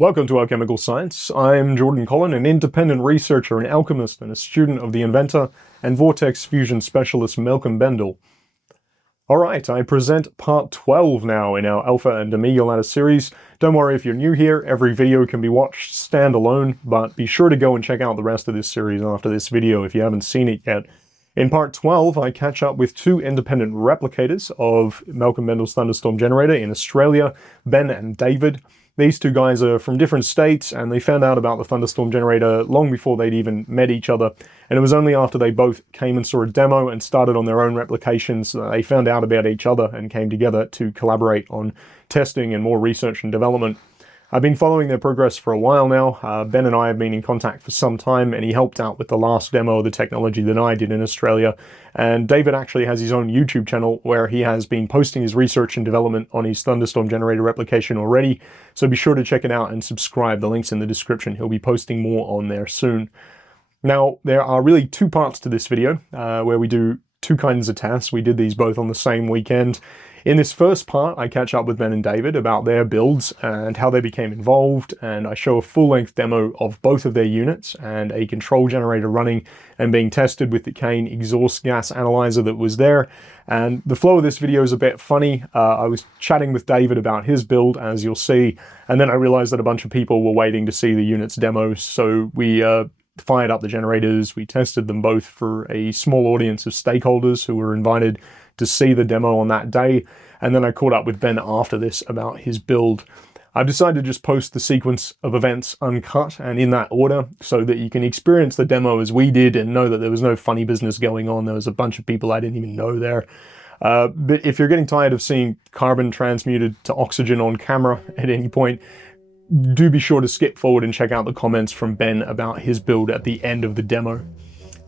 Welcome to Alchemical Science. I'm Jordan Collin, an independent researcher and alchemist and a student of the inventor and vortex fusion specialist Malcolm Bendall. Alright, I present part 12 now in our Alpha and Omega Ladder series. Don't worry if you're new here, every video can be watched standalone, but be sure to go and check out the rest of this series after this video if you haven't seen it yet. In part 12, I catch up with two independent replicators of Malcolm Bendall's Thunderstorm Generator in Australia, Ben and David. These two guys are from different states, and they found out about the Thunderstorm Generator long before they'd even met each other. And it was only after they both came and saw a demo and started on their own replications that they found out about each other and came together to collaborate on testing and more research and development. I've been following their progress for a while now. Ben and I have been in contact for some time, and he helped out with the last demo of the technology that I did in Australia. And David actually has his own YouTube channel where he has been posting his research and development on his Thunderstorm Generator replication already. So be sure to check it out and subscribe. The link's in the description. He'll be posting more on there soon. Now, there are really two parts to this video where we do two kinds of tests. We did these both on the same weekend. In this first part, I catch up with Ben and David about their builds and how they became involved, and I show a full-length demo of both of their units and a control generator running and being tested with the Kane exhaust gas analyzer that was there. And the flow of this video is a bit funny. I was chatting with David about his build, as you'll see, and then I realized that a bunch of people were waiting to see the unit's demos, so we fired up the generators. We tested them both for a small audience of stakeholders who were invited to see the demo on that day, and then I caught up with Ben after this about his build. I've decided to just post the sequence of events uncut and in that order so that you can experience the demo as we did and know that there was no funny business going on. There was a bunch of people I didn't even know there. But if you're getting tired of seeing carbon transmuted to oxygen on camera at any point, do be sure to skip forward and check out the comments from Ben about his build at the end of the demo.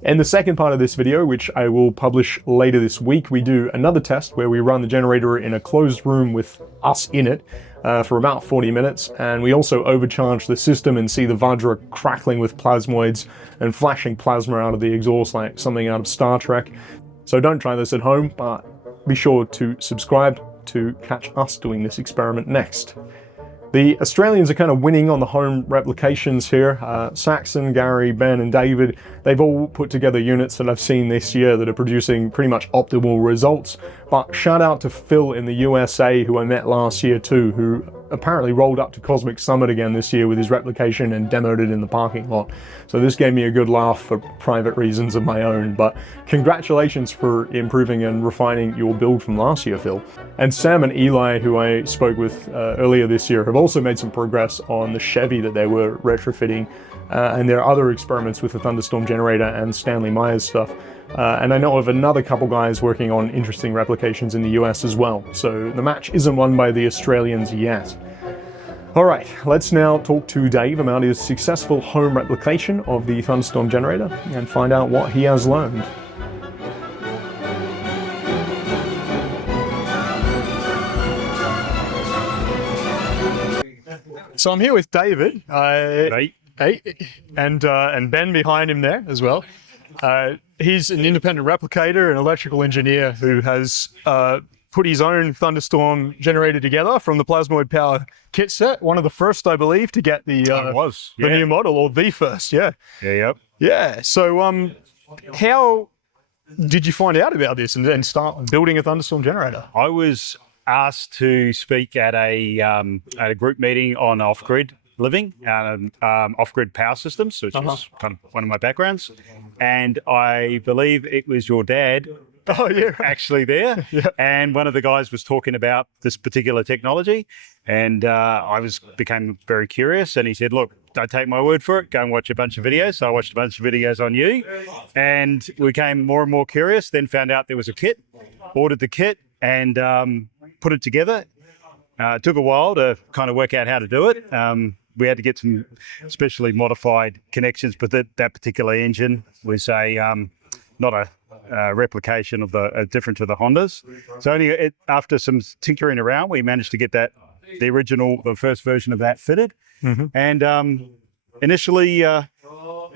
In the second part of this video, which I will publish later this week, we do another test where we run the generator in a closed room with us in it for about 40 minutes, and we also overcharge the system and see the Vajra crackling with plasmoids and flashing plasma out of the exhaust like something out of Star Trek. So don't try this at home, but be sure to subscribe to catch us doing this experiment next. The Australians are kind of winning on the home replications here. Saxon, Gary, Ben and David, they've all put together units that I've seen this year that are producing pretty much optimal results. But shout out to Phil in the USA, who I met last year too, who apparently rolled up to Cosmic Summit again this year with his replication and demoed it in the parking lot. So this gave me a good laugh for private reasons of my own, but congratulations for improving and refining your build from last year, Phil. And Sam and Eli, who I spoke with earlier this year, have also made some progress on the Chevy that they were retrofitting, and their other experiments with the Thunderstorm Generator and Stanley Myers stuff. And I know of another couple guys working on interesting replications in the US as well. So the match isn't won by the Australians yet. All right, let's now talk to Dave about his successful home replication of the Thunderstorm Generator and find out what he has learned. So I'm here with David, and Ben behind him there as well. He's an independent replicator and electrical engineer who has put his own Thunderstorm generator together from the plasmoid power kit set. One of the first, I believe, to get the new model, or the first, yeah. Yeah. So, how did you find out about this and start building a Thunderstorm generator? I was asked to speak at a group meeting on off-grid living, off-grid power systems, which is kind of one of my backgrounds. And I believe it was your dad actually there. And one of the guys was talking about this particular technology. And I became very curious. And he said, look, don't take my word for it. Go and watch a bunch of videos. So I watched a bunch of videos on you. And we became more and more curious, then found out there was a kit, ordered the kit and put it together. It took a while to kind of work out how to do it. We had to get some specially modified connections, but that particular engine was not a replication of different to the Hondas. So after some tinkering around, we managed to get the first version of that fitted. And initially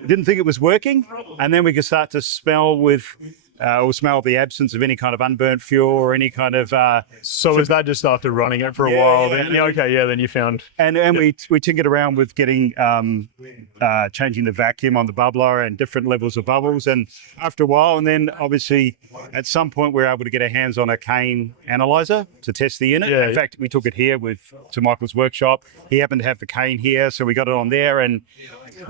didn't think it was working, and then we could start to smell with or smell the absence of any kind of unburnt fuel or any kind of. So is that just after running it for a while? Then, then you found. And we tinkered around with getting changing the vacuum on the bubbler and different levels of bubbles. And after a while, and then obviously at some point we were able to get our hands on a Kane analyzer to test the unit. In fact, we took it here to Michael's workshop. He happened to have the Kane here, so we got it on there. And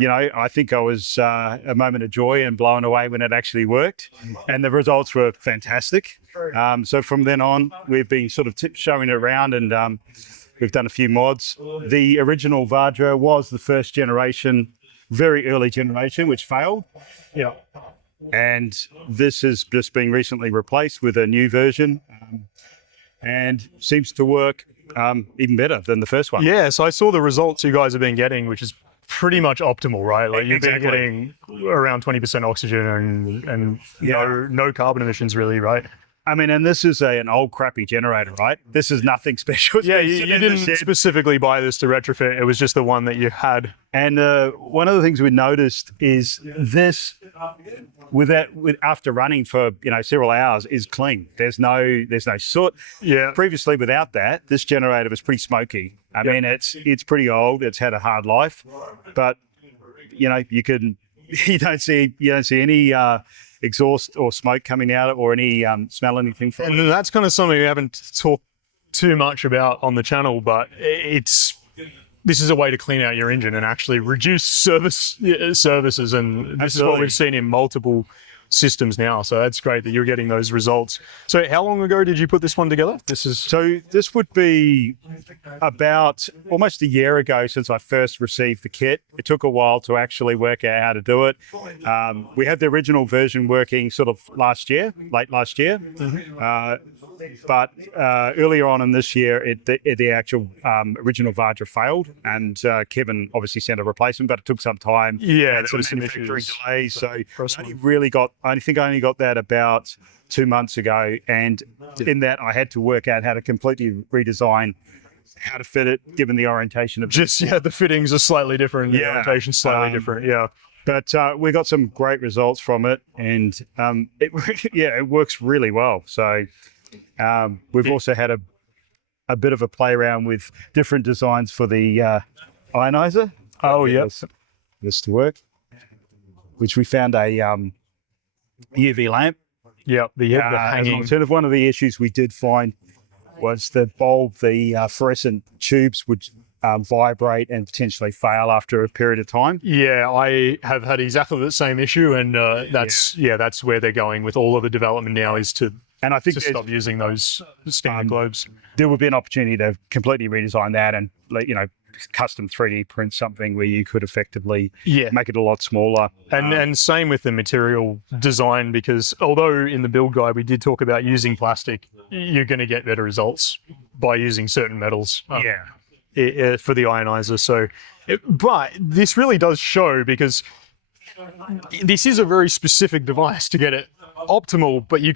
I think I was a moment of joy and blown away when it actually worked. And the results were fantastic. So from then on, we've been sort of showing it around, and we've done a few mods. The original Vajra was the first generation, very early generation, which failed. Yeah. And this has just been recently replaced with a new version, and seems to work even better than the first one. Yeah, so I saw the results you guys have been getting, which is pretty much optimal, right? Like you've been getting around 20% oxygen and no carbon emissions really, right? I mean, and this is an old crappy generator, right? This is nothing special. Yeah, you didn't specifically buy this to retrofit. It was just the one that you had. And one of the things we noticed is this, after running for several hours, is clean. There's no soot. Yeah. Previously, without that, this generator was pretty smoky. I mean, it's pretty old. It's had a hard life, but you don't see any exhaust or smoke coming out or any smell anything from it. And that's kind of something we haven't talked too much about on the channel, but this is a way to clean out your engine and actually reduce services, and this is what we've seen in multiple systems now. So that's great that you're getting those results. So how long ago did you put this one together? So this would be about almost a year ago since I first received the kit. It took a while to actually work out how to do it. We had the original version working sort of late last year. But earlier on in this year, the actual original Vajra failed, and Kevin obviously sent a replacement, but it took some time. Yeah, and some manufacturing delays. So I think I only got that about 2 months ago, and in that I had to work out how to completely redesign how to fit it, given the orientation of the fittings are slightly different, the orientation's slightly different. Yeah. But we got some great results from it, and it works really well. So we've also had a bit of a play around with different designs for the ionizer. Oh, yeah. This to work, which we found a UV lamp. Yeah, the hanging. Alternative. One of the issues we did find was the bulb, the fluorescent tubes would vibrate and potentially fail after a period of time. Yeah, I have had exactly the same issue, and that's where they're going with all of the development now, is to stop using those standard globes. There would be an opportunity to completely redesign that and custom 3D print something where you could effectively make it a lot smaller. And same with the material design, because although in the build guide we did talk about using plastic, you're going to get better results by using certain metals. For the ionizer. But this really does show, because this is a very specific device to get it optimal, but you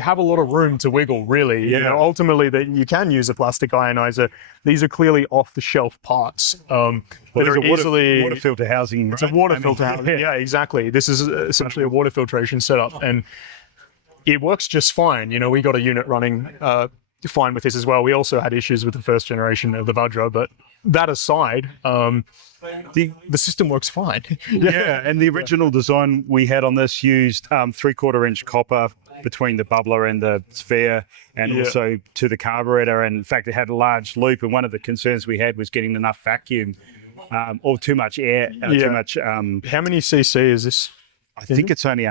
have a lot of room to wiggle, really. Ultimately that you can use a plastic ionizer. These are clearly off-the-shelf parts. Water filter housing. It's a water filter housing. Yeah, exactly. This is essentially a water filtration setup, and it works just fine. We got a unit running fine with this as well. We also had issues with the first generation of the Vajra, but that aside, the system works fine. And the original design we had on this used 3/4 inch copper between the bubbler and the sphere, and also to the carburetor. And in fact, it had a large loop, and one of the concerns we had was getting enough vacuum or too much air, too much. How many cc is this? I think it's only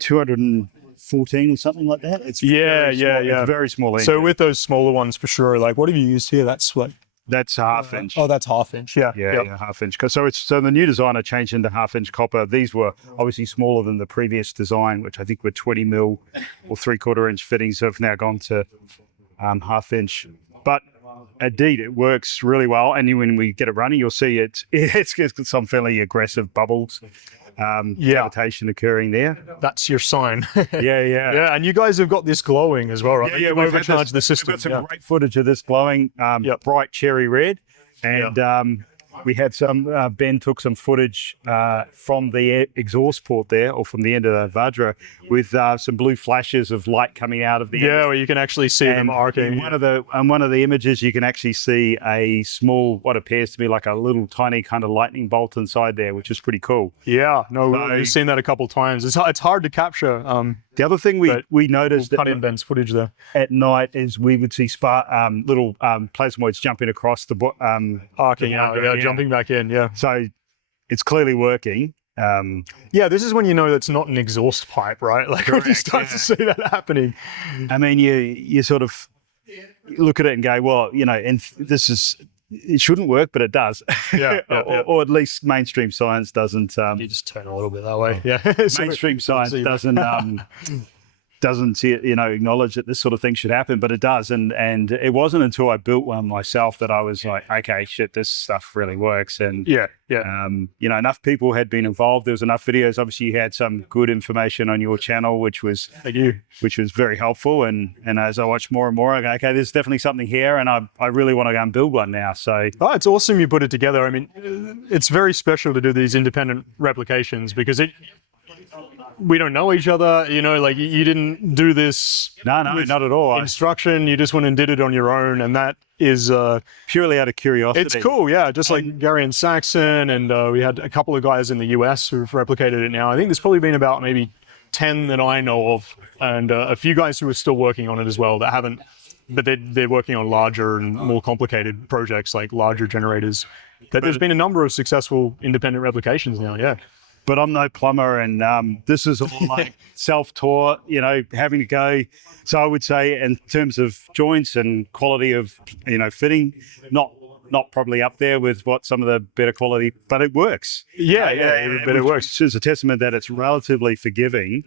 214 or something like that. It's It's very small engine. So with those smaller ones, for sure, like what have you used here? That's half inch. Oh, that's half inch. Yeah, half inch. So the new design I changed into half inch copper. These were obviously smaller than the previous design, which I think were 20 mil or 3/4 inch fittings. Have now gone to half inch. But indeed, it works really well. And when we get it running, you'll see it's got some fairly aggressive bubbles. Cavitation occurring there. That's your sign. Yeah. And you guys have got this glowing as well, right? We've overcharged the system. We've got some great footage of this glowing bright cherry red, and we had some, Ben took some footage from the exhaust port there, or from the end of the Vajra, with some blue flashes of light coming out of the end. Yeah, where you can actually see them arcing. On one of the images, you can actually see a small, what appears to be like a little tiny kind of lightning bolt inside there, which is pretty cool. Yeah, no, we've seen that a couple times. It's hard to capture. The other thing we noticed cut in Ben's footage there at night is we would see little plasmoids jumping across the arcing out, jumping back in. Yeah, so it's clearly working. Yeah, this is when you know that's not an exhaust pipe, right? Like when you start to see that happening. I mean, you sort of look at it and go, well, you know, and it shouldn't work, but it does. Yeah, or at least mainstream science doesn't. You just turn a little bit that way. Yeah, mainstream science doesn't acknowledge that this sort of thing should happen, but it does. And it wasn't until I built one myself that I was like, okay, shit, this stuff really works. And enough people had been involved. There was enough videos. Obviously, you had some good information on your channel, which was very helpful. And as I watched more and more, I go, okay, there's definitely something here, and I really want to go and build one now. So it's awesome you put it together. I mean, it's very special to do these independent replications because we don't know each other, like you didn't do this. No, not at all. Instruction, you just went and did it on your own, and that is purely out of curiosity. It's cool, yeah. Just like Gary and Saxon, and we had a couple of guys in the US who've replicated it now. I think there's probably been about maybe 10 that I know of, and a few guys who are still working on it as well that haven't, but they're working on larger and more complicated projects like larger generators. There's been a number of successful independent replications now, yeah. But I'm no plumber, and this is all like self-taught, having to go. So I would say in terms of joints and quality of, fitting, not probably up there with what some of the better quality, but it works. Yeah, but it works. Which is a testament that it's relatively forgiving.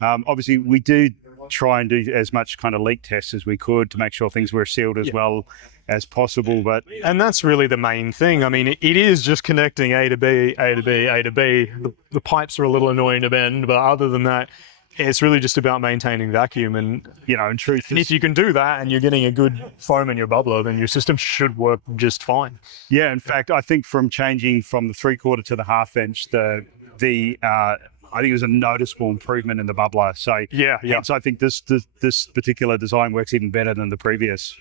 Obviously, we do try and do as much kind of leak tests as we could to make sure things were sealed as well as possible, and that's really the main thing. I mean, it is just connecting A to B, A to B, A to B. The pipes are a little annoying to bend, but other than that, it's really just about maintaining vacuum. And in truth, if you can do that and you're getting a good foam in your bubbler, then your system should work just fine. Yeah, in fact, I think from changing from the 3/4 to the 1/2 inch, I think it was a noticeable improvement in the bubbler. So so I think this particular design works even better than the previous.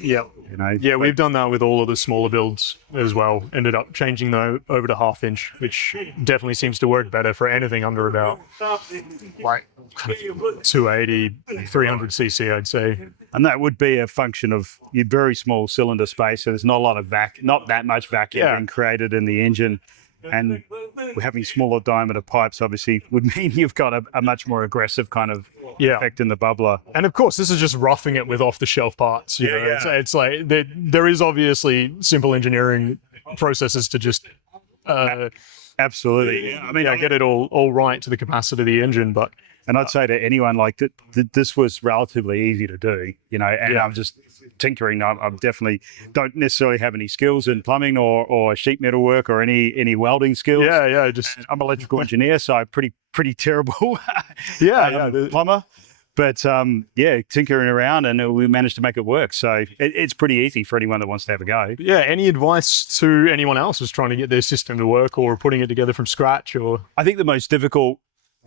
We've done that with all of the smaller builds as well. Ended up changing them over to 1/2 inch, which definitely seems to work better for anything under about like 280, 300 cc, I'd say. And that would be a function of your very small cylinder space. So there's not a lot of not that much vacuum being created in the engine. And having smaller diameter pipes obviously would mean you've got a much more aggressive kind of effect in the bubbler. And of course, this is just roughing it with off-the-shelf parts. It's like there is obviously simple engineering processes to just absolutely. I mean, I get it all right to the capacity of the engine, but. And I'd say to anyone, like, this was relatively easy to do, and I'm just tinkering. I definitely don't necessarily have any skills in plumbing or sheet metal work or any welding skills. I'm an electrical engineer, so I'm pretty terrible plumber. But tinkering around, and we managed to make it work. So it's pretty easy for anyone that wants to have a go. Yeah, any advice to anyone else who's trying to get their system to work or putting it together from scratch? Or I think the most difficult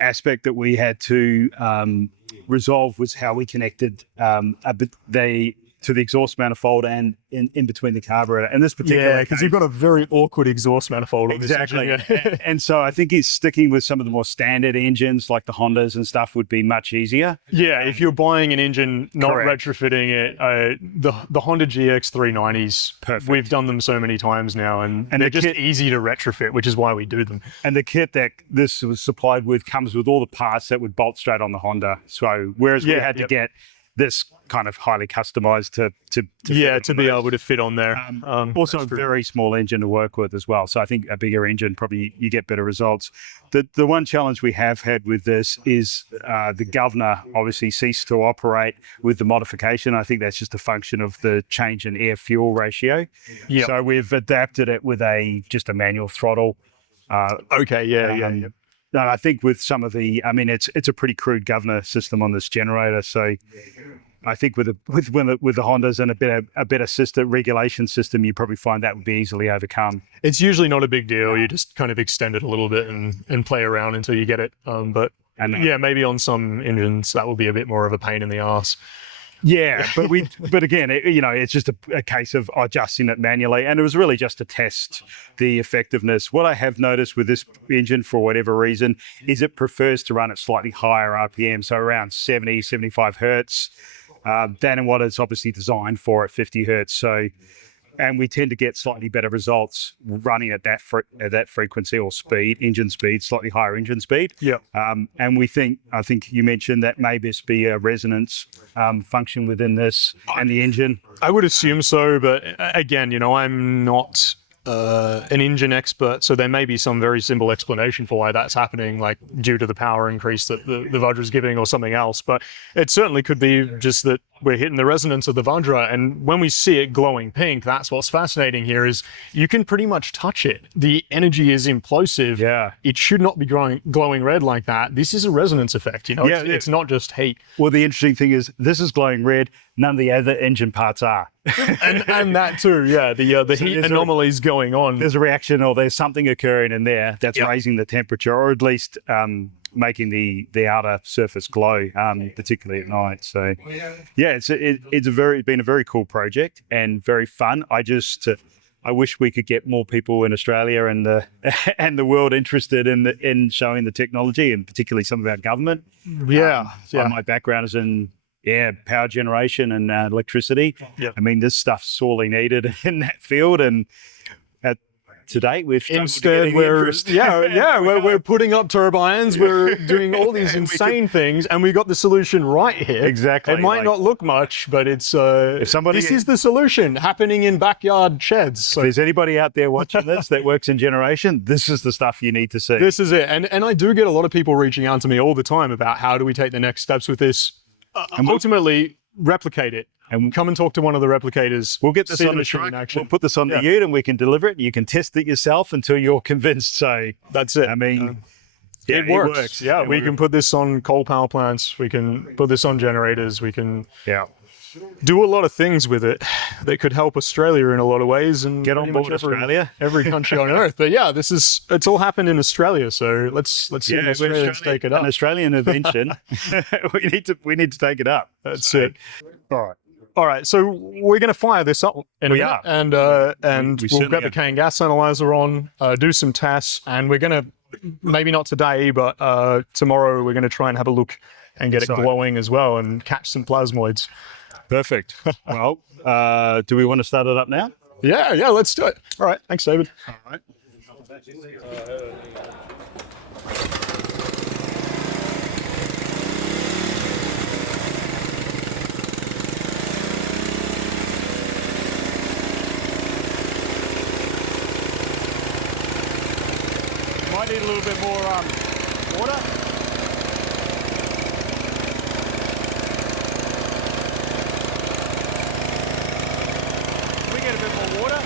aspect that we had to resolve was how we connected to the exhaust manifold and in between the carburetor. And this particular because you've got a very awkward exhaust manifold. Exactly. And so I think sticking with some of the more standard engines like the Hondas and stuff would be much easier. Yeah, if you're buying an engine, not retrofitting it, the Honda GX 390s, perfect. We've done them so many times now, and they're just easy to retrofit, which is why we do them. And the kit that this was supplied with comes with all the parts that would bolt straight on the Honda. So whereas we had to get this kind of highly customized to be able to fit on there. Also a very small engine to work with as well. So I think a bigger engine, probably you get better results. The one challenge we have had with this is the governor obviously ceased to operate with the modification. I think that's just a function of the change in air fuel ratio. Yep. So we've adapted it with just a manual throttle. And I think with some of it's a pretty crude governor system on this generator. So I think with the Hondas and a better system, regulation system, you probably find that would be easily overcome. It's usually not a big deal. You just kind of extend it a little bit and play around until you get it. Yeah, maybe on some engines that will be a bit more of a pain in the arse. Yeah, but again, it's just a case of adjusting it manually, and it was really just to test the effectiveness. What I have noticed with this engine, for whatever reason, is it prefers to run at slightly higher RPM, so around 70, 75 hertz, than what it's obviously designed for at 50 hertz. So, and we tend to get slightly better results running at that frequency or speed, engine speed, slightly higher engine speed. Yeah. And I think you mentioned that may best be a resonance function within this and the engine. I would assume so, but again, I'm not an engine expert, so there may be some very simple explanation for why that's happening, like due to the power increase that the Vajra is giving or something else. But it certainly could be just that we're hitting the resonance of the Vajra, and when we see it glowing pink, that's what's fascinating here is you can pretty much touch it. The energy is implosive. Yeah. It should not be glowing red like that. This is a resonance effect, It's not just heat. Well, the interesting thing is this is glowing red. None of the other engine parts are. and that too, yeah. The so heat anomalies going on. There's a reaction, or there's something occurring in there that's raising the temperature, or at least making the outer surface glow, particularly at night. So, yeah, it's been a very cool project and very fun. I wish we could get more people in Australia and the world interested in showing the technology, and particularly some of our government. Yeah. My background is in power generation and electricity. Yep. I mean, this stuff's sorely needed in that field, and to date we've instead we're putting up turbines, we're doing all these insane things, and we got the solution right here. Exactly. It might not look much, but it's this is the solution happening in backyard sheds. So if there's anybody out there watching this that works in generation, this is the stuff you need to see. This is it. And I do get a lot of people reaching out to me all the time about how do we take the next steps with this. And ultimately replicate it and come and talk to one of the replicators. We'll get this on the truck. We'll put this on the ute and we can deliver it. You can test it yourself until you're convinced. So that's it. I mean, it works. Yeah, we can put this on coal power plants. We can put this on generators. We can do a lot of things with it that could help Australia in a lot of ways, and get on board Australia, every country on earth. But yeah, it's all happened in Australia, so let's see the Australians take it up. An Australian invention. we need to take it up. That's it. All right. So we're going to fire this up in a minute, and we'll get the Kane gas analyzer on, do some tests, and we're going to, maybe not today, but tomorrow we're going to try and have a look and get it glowing as well and catch some plasmoids. Perfect. Well, do we want to start it up now? Yeah, let's do it. All right. Thanks, David. All right. Might need a little bit more water. A bit more water.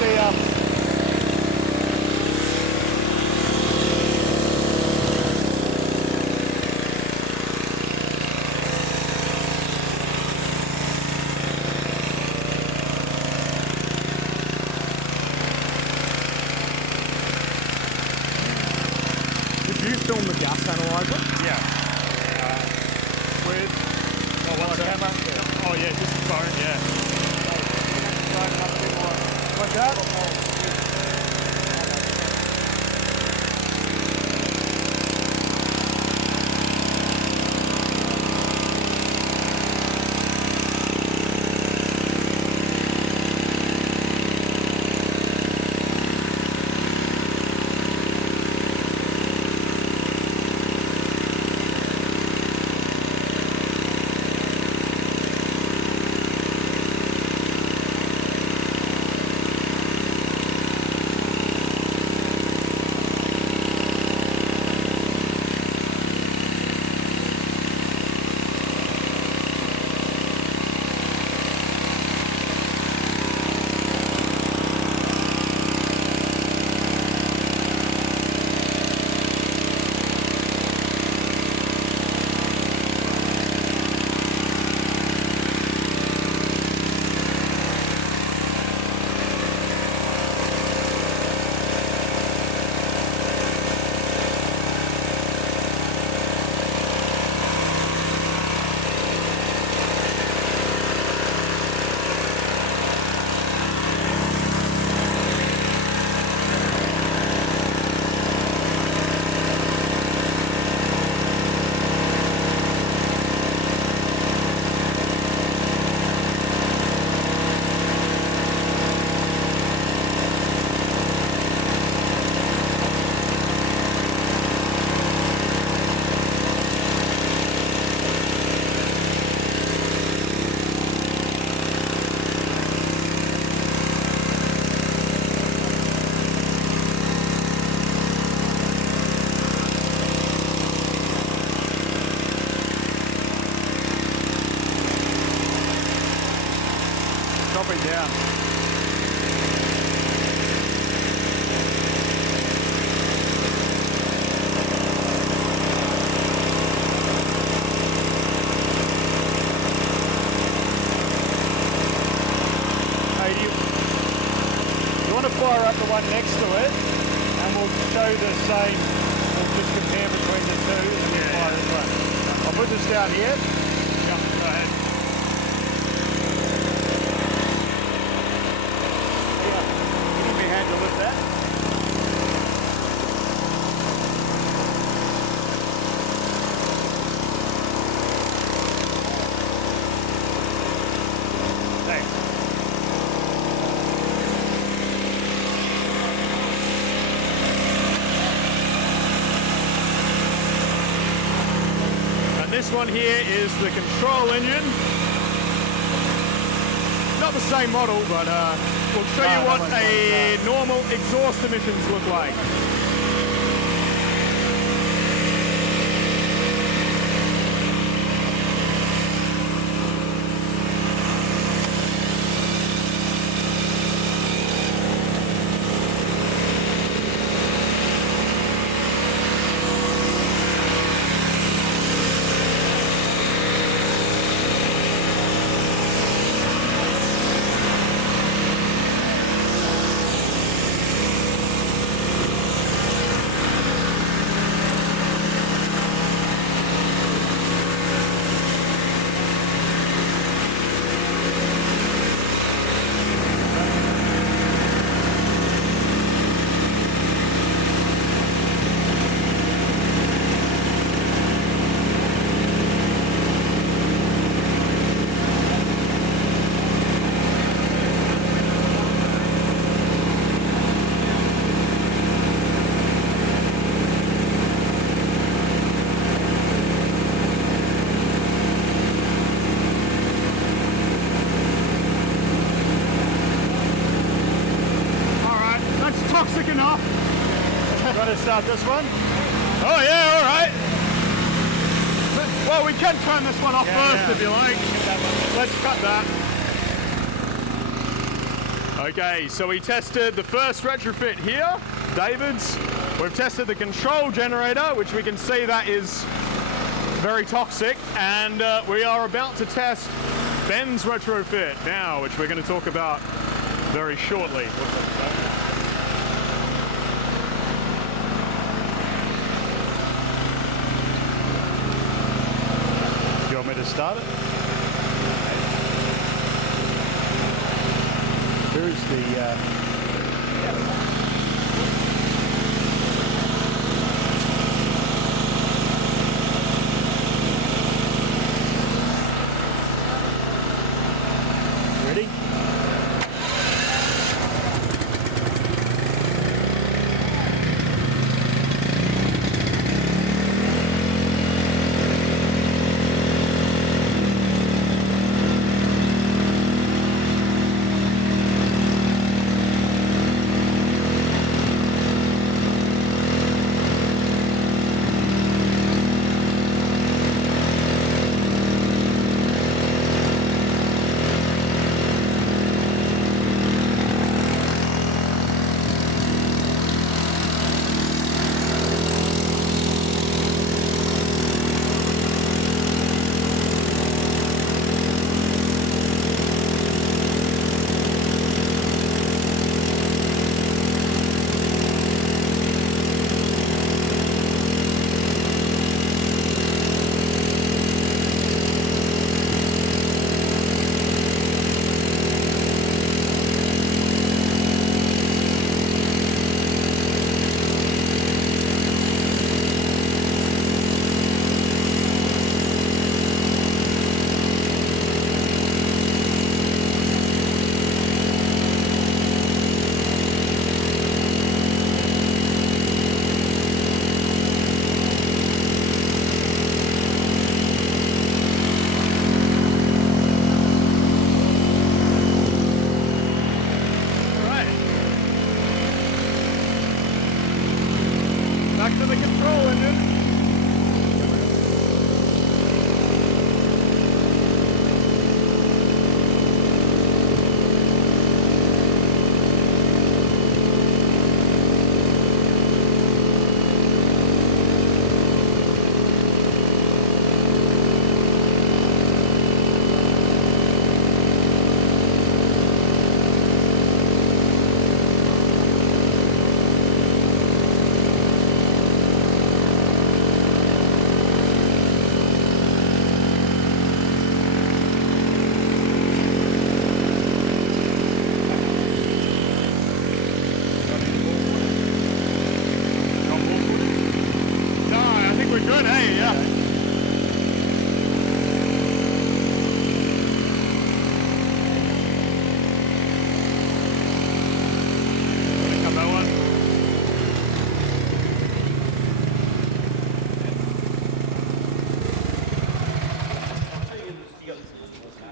Yeah. analyzer. Yeah. With what's that? camera. Yeah. Oh yeah, just phone. Yeah. Like that. Dropping down. Hey, do you want to fire up the one next to it, and we'll show the same. We'll just compare between the two, and we'll fire this one. I'll put this down here. Yeah, go ahead. Give me a hand to lift that. Thanks. And this one here is the control engine. Not the same model, but we'll show you what a normal exhaust emissions look like. Toxic enough. Try to start this one. Oh yeah, all right. Well, we can turn this one off first if you like. Let's cut that. Okay, so we tested the first retrofit here, David's. We've tested the control generator, which we can see that is very toxic, and we are about to test Ben's retrofit now, which we're going to talk about very shortly. start it. Here is the ready? Back to the control engine.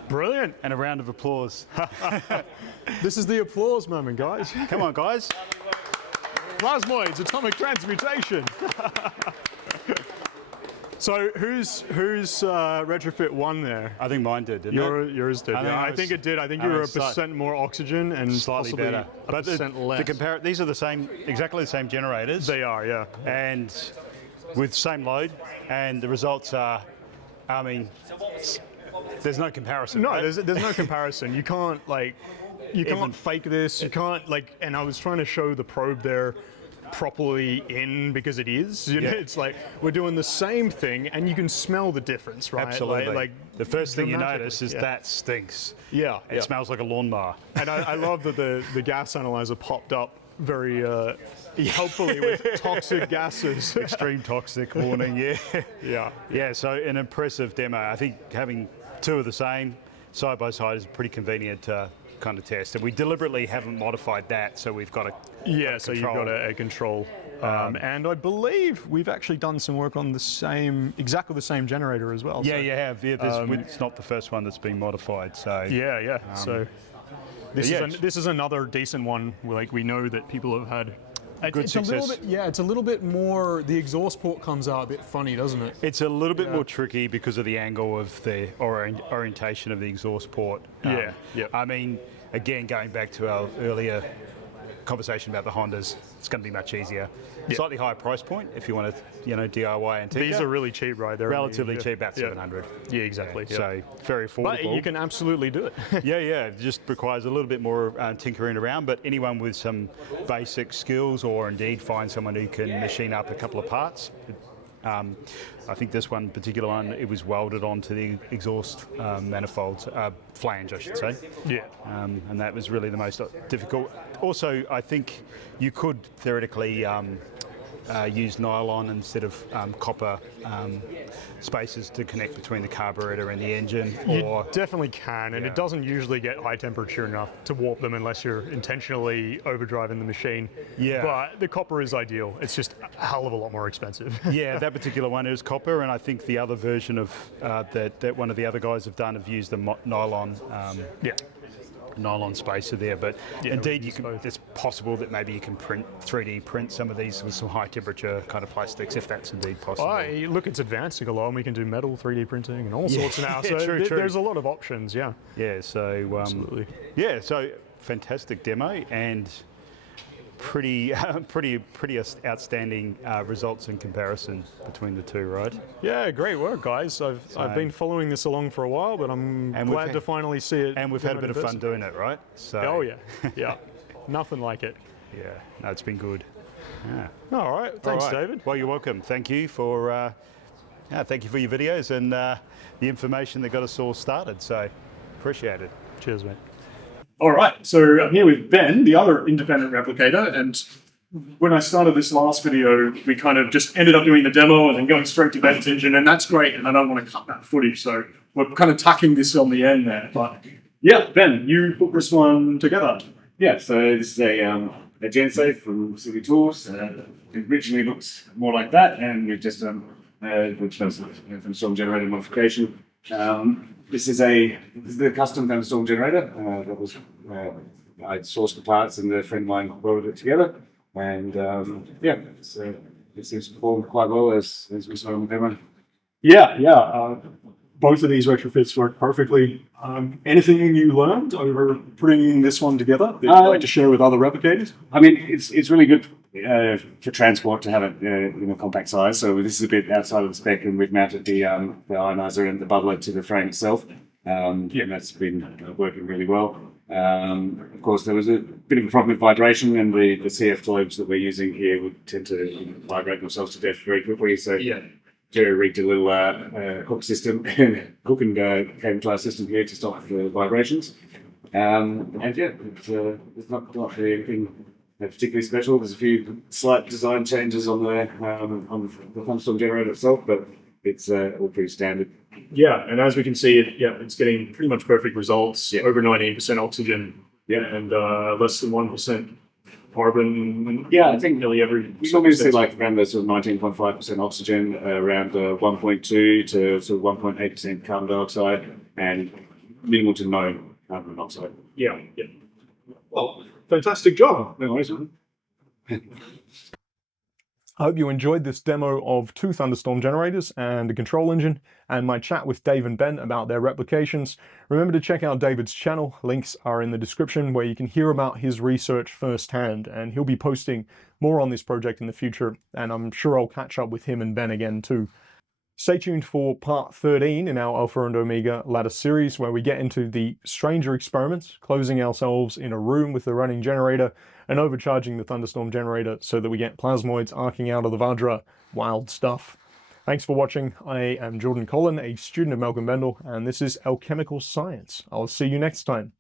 Brilliant. and a round of applause. This is the applause moment, guys. Come on, guys. Plasmoids, atomic transmutation. So who's retrofit won there? I think mine did, didn't it? Yours did. I think it did. I think you were a percent more oxygen and Slightly possibly better. a percent less. These are the same, exactly the same generators. They are, yeah. And with same load, and the results are, I mean, there's no comparison. No, right? there's no comparison. You can't fake this. You can't and I was trying to show the probe there properly in because it is. You know, it's like we're doing the same thing, and you can smell the difference, right? Absolutely. Like the first thing you dramatically, notice is that stinks. Yeah, It smells like a lawnmower. And I love that the gas analyzer popped up very helpfully with toxic gases. Extreme toxic warning, yeah. Yeah. Yeah, so an impressive demo. I think having two of the same side by side is pretty convenient to kind of test. And we deliberately haven't modified that, so we've got a So you've got a control. And I believe we've actually done some work on exactly the same generator as well. Yeah, so. you have. Yeah, it's not the first one that's been modified. So Yeah. So this is another decent one. We know that people have had good success. It's a little bit more. The exhaust port comes out a bit funny, doesn't it? It's a little bit more tricky because of the angle of the orientation of the exhaust port. Yeah. I mean, again, going back to our earlier conversation about the Hondas, it's going to be much easier. Slightly higher price point if you want to, DIY Antica. These are really cheap, right? They're relatively cheap, about 700. Yeah, exactly. Yeah. So very affordable. But you can absolutely do it. yeah, it just requires a little bit more tinkering around, but anyone with some basic skills or indeed find someone who can machine up a couple of parts, I think this one, particular one, it was welded onto the exhaust manifold flange, I should say. Yeah. And that was really the most difficult. Also, I think you could theoretically use nylon instead of copper spaces to connect between the carburetor and the engine. You definitely can, and it doesn't usually get high temperature enough to warp them unless you're intentionally overdriving the machine. Yeah. But the copper is ideal. It's just a hell of a lot more expensive. Yeah, that particular one is copper, and I think the other version of that one of the other guys have done have used the nylon. Nylon spacer there, but indeed it's possible that maybe you can 3D print some of these with some high temperature kind of plastics, if that's indeed possible. Look, it's advancing a lot, and we can do metal 3D printing and all sorts now. Yeah, So true. there's a lot of options. Yeah. Yeah. So Absolutely. Yeah. So fantastic demo and pretty outstanding results in comparison between the two, right? Yeah, great work, guys. I've been following this along for a while, but I'm glad to finally see it. And we've had a bit of fun doing it, right? So. Oh yeah, yeah. Nothing like it. Yeah. No, it's been good. Yeah. All right. Thanks, David. Well, you're welcome. Thank you for your videos and the information that got us all started. So appreciate it. Cheers, mate. All right, so I'm here with Ben, the other independent replicator, and when I started this last video, we kind of just ended up doing the demo and then going straight to Ben's engine, and that's great, and I don't want to cut that footage, so we're kind of tucking this on the end there. But yeah, Ben, you put this one together. Yeah, so this is a gensafe from City Tools. It originally looks more like that, and we've just done Thunderstorm Generator modification. This is the custom Thunderstorm Generator. That was I sourced the parts, and a friend of mine welded it together. And it seems to perform quite well as we saw on the demo. Yeah. Both of these retrofits work perfectly. Anything you learned over putting this one together that you'd like to share with other replicators? I mean, it's really good for transport to have it in a compact size. So this is a bit outside of the spec, and we've mounted the ionizer and the bubbler to the frame itself. And that's been working really well. Of course, there was a bit of a problem with vibration, and the CF globes that we're using here would tend to vibrate themselves to death very quickly. So Jerry rigged a little hook system, hook and cable tie system here to stop the vibrations. It's not really anything particularly special. There's a few slight design changes on the Thunderstorm Generator itself, but it's all pretty standard. Yeah, and as we can see, it's getting pretty much perfect results. Yeah. Over 19% oxygen, and less than 1% carbon. Yeah, I think nearly every. we normally see like around the sort of 19.5% oxygen, around 1.2 to sort of 1.8% carbon dioxide, and minimal to no carbon monoxide. Yeah. Well, fantastic job. No worries, man. I hope you enjoyed this demo of 2 Thunderstorm generators and a control engine, and my chat with Dave and Ben about their replications. Remember to check out David's channel. Links are in the description, where you can hear about his research firsthand, and he'll be posting more on this project in the future, and I'm sure I'll catch up with him and Ben again too. Stay tuned for part 13 in our Alpha and Omega ladder series, where we get into the stranger experiments, closing ourselves in a room with the running generator and overcharging the Thunderstorm generator so that we get plasmoids arcing out of the Vajra. Wild stuff. Thanks for watching. I am Jordan Collin, a student of Malcolm Bendall, and this is Alchemical Science. I'll see you next time.